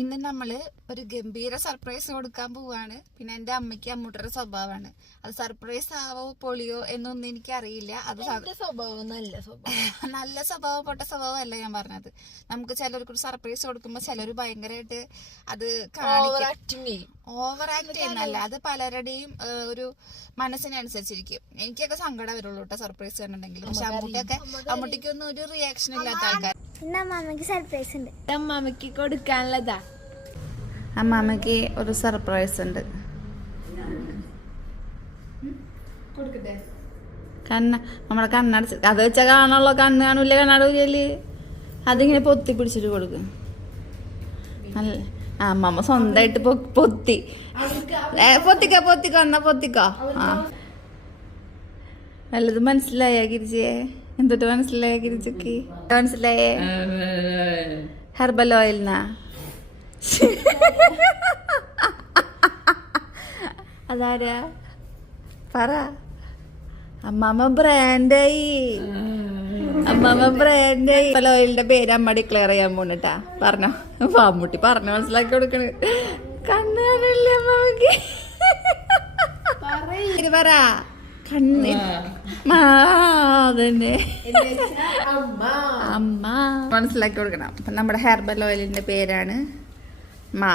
ഇന്ന് നമ്മൾ ഒരു ഗംഭീര സർപ്രൈസ് കൊടുക്കാൻ പോവാണ്. പിന്നെ എന്റെ അമ്മയ്ക്ക് അമ്മൂട്ടരുടെ സ്വഭാവമാണ്. അത് സർപ്രൈസ് ആവോ പൊളിയോ എന്നൊന്നും എനിക്ക് അറിയില്ല അത് സ്വഭാവം നല്ല സ്വഭാവം. നല്ല സ്വഭാവം പൊട്ട സ്വഭാവം അല്ല ഞാൻ പറഞ്ഞത്. നമുക്ക് ചിലർക്ക് ഒരു സർപ്രൈസ് കൊടുക്കുമ്പോൾ ചിലർ ഭയങ്കരമായിട്ട് അത് ഓവർ ആക്ടിങ് ഓവർ ആക്ട് ചെയ്യുന്നല്ല അത് പലരുടെയും ഒരു മനസ്സിനനുസരിച്ചിരിക്കും. എനിക്കൊക്കെ സങ്കടം വരുള്ളൂ കേട്ടോ സർപ്രൈസ് കണ്ടിട്ടുണ്ടെങ്കിൽ. പക്ഷെ അമ്മൂട്ടിയൊക്കെ അമ്മൂട്ടിക്കൊന്നും ഒരു റിയാക്ഷൻ ഇല്ലാത്ത ആൾക്കാർ അമ്മാമ്മക്ക് സർപ്രൈസ് ഉണ്ട്. അമ്മാമ്മക്ക് കൊടുക്കാനുള്ളതാ. അമ്മാമ്മക്ക് ഒരു സർപ്രൈസ് ഉണ്ട്. കണ്ണ നമ്മളെ കണ്ണടച്ച് അത് വെച്ചാൽ കാണുള്ളൂ കണ്ണ് കാണൂല കണ്ണടൂൽ അതിങ്ങനെ പൊത്തി പിടിച്ചിട്ട് കൊടുക്കും. നല്ല അമ്മമ്മ സ്വന്തമായിട്ട് പൊത്തി. പൊത്തിക്കോ പൊത്തിക്കോ എന്നാ പൊത്തിക്കോ. ആ. വല്ലത് മനസ്സിലായ ഗിരിജയെ? എന്തൊട്ട് മനസ്സിലായ ഗിരിജക്ക്? മനസ്സിലായേ? ഹെർബൽ ഓയിൽനാ അതാരാ? പറ. അമ്മമ്മ ബ്രാൻഡായി അമ്മമ്മ ബ്രാൻഡായി ഹെർബൽ ഓയിലിന്റെ പേര് അമ്മ ഡിക്ലെയർ ചെയ്യാൻ പോണിട്ടാ. പറഞ്ഞോ. പാമ്പുട്ടി പറഞ്ഞു മനസ്സിലാക്കി കൊടുക്കണ്. കണ്ണ് കാണില്ല പറ പറ. കണ്ണ് അതന്നെ. അമ്മ. മനസ്സിലാക്കി കൊടുക്കണം. അപ്പൊ നമ്മുടെ ഹെർബൽ ഓയിലിന്റെ പേരാണ് മാ.